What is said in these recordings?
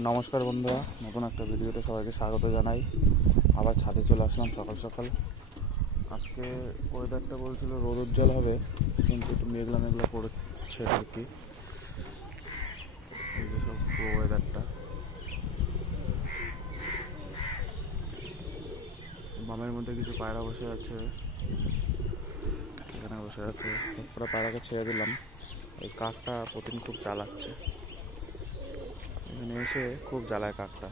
নমস্কার বন্ধুরা, নতুন একটা ভিডিওতে সবাইকে স্বাগত জানাই। আবার ছাদে চলে আসলাম সকাল সকাল। আজকে ওয়েদারটা বলছিল রোদ উজ্জ্বল হবে, কিন্তু একটু মেঘলা মেঘলা পড়ছে আর কি। এই যে সব ওয়েদারটা, বামের মধ্যে কিছু পায়রা বসে আছে, এখানে বসে আছে। পুরো পায়রাকে ছেড়ে দিলাম। এই কাকটা প্রতিদিন খুব জ্বালাচ্ছে, এখানে এসে খুব জ্বালায় কাকটা।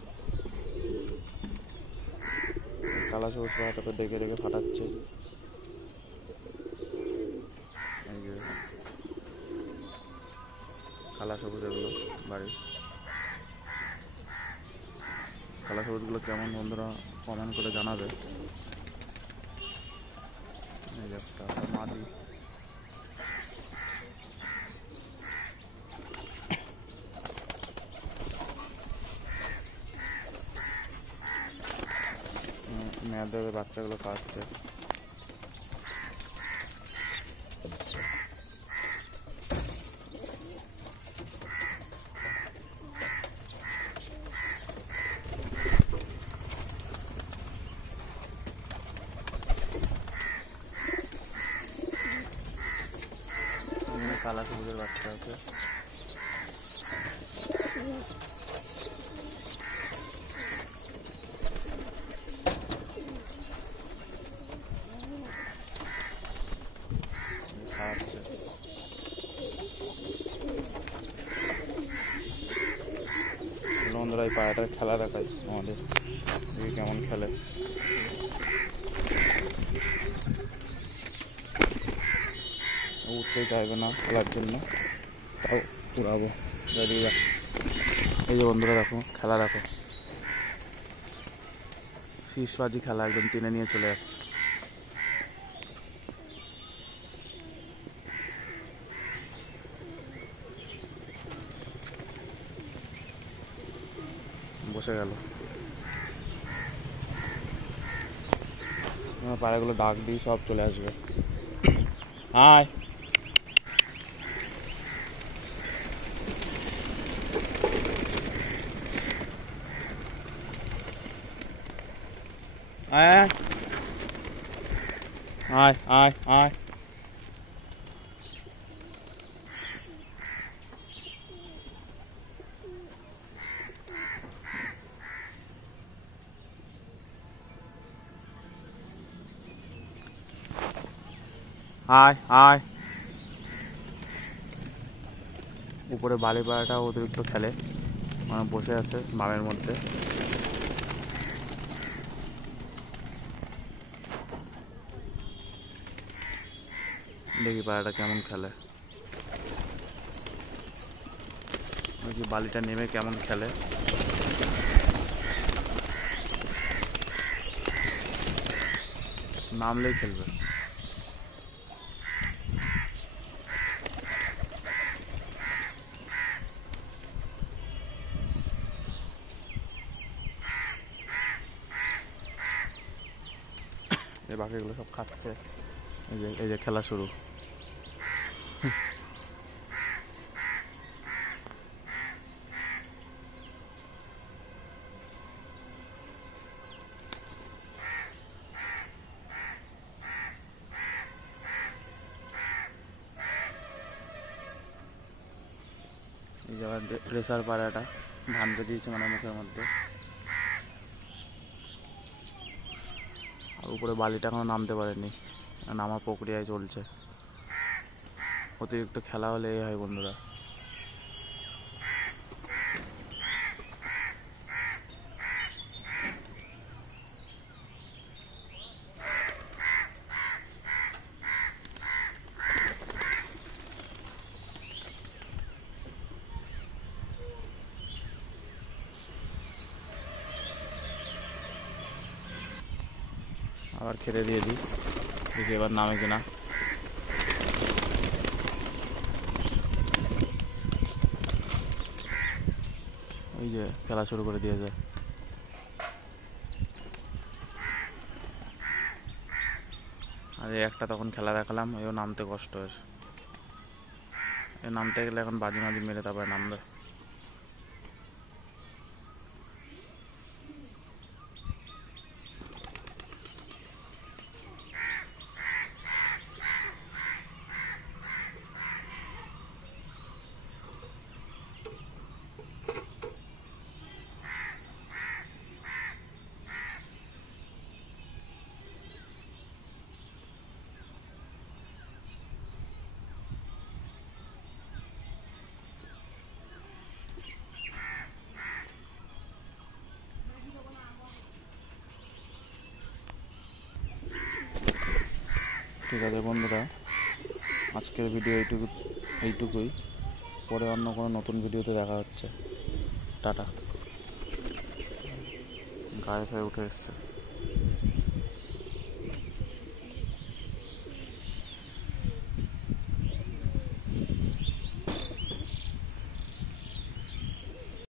কালা সবুজ পায়রাটাকে ডেকে ডেকে ফাটাচ্ছে। এই যে কালা সবুজ, এগুলো বাড়ির কালা সবুজগুলো কেমন বন্ধুরা কমেন্ট করে জানাবে। এই যে একটা মাদি, মেয়েদের বাচ্চাগুলো খাচ্ছে। কালা সবুজের বাচ্চা আছে। খাওয়াচ্ছে। বন্ধুরা এই পায়রাটার খেলা দেখাই আমাদের, দেখি কেমন খেলে। উঠতে চাইবে না খেলার জন্য, তাও উড়াবো। এই যে বন্ধুরা দেখো খেলা, দেখো শীষবাজি খেলা, একদম টেনে নিয়ে চলে যাচ্ছে। বসে গেল। পায়রাগুলো ডাক দিই, সব চলে আসবে। আয় আয় আয় আয় আয়। আয় আয়। উপরে বালি পায়রাটা অতিরিক্ত খেলে, মানে বসে আছে বামের মধ্যে। দেখি পায়রাটা কেমন খেলে, দেখি বালিটা নেমে কেমন খেলে। নামলেই খেলবে। এই বাকিগুলো সব খাচ্ছে। এই যে খেলা শুরু। এই যে আবার প্রেসার পায়রাটা ভাঙতে দিয়েছে মানে মুখের মধ্যে। আর উপরে বালিটা এখনো নামতে পারেনি, নামার প্রক্রিয়ায় চলছে। অতিরিক্ত খেলা হলে এই হয় বন্ধুরা। আবার খেতে দিয়ে দিই, দেখি এবার নামে কিনা। ওই যে খেলা শুরু করে দিয়েছে। আর একটা তখন খেলা দেখালাম, এও নামতে কষ্ট এর, নামতে গেলে এখন বাজি মাজি মেরে তারপরে নামবে। ঠিক আছে বন্ধুরা, আজকের ভিডিও এইটুকুই। পরে অন্য কোনো নতুন ভিডিওতে দেখা হচ্ছে। টাটা। গায়ে উঠে এসছে।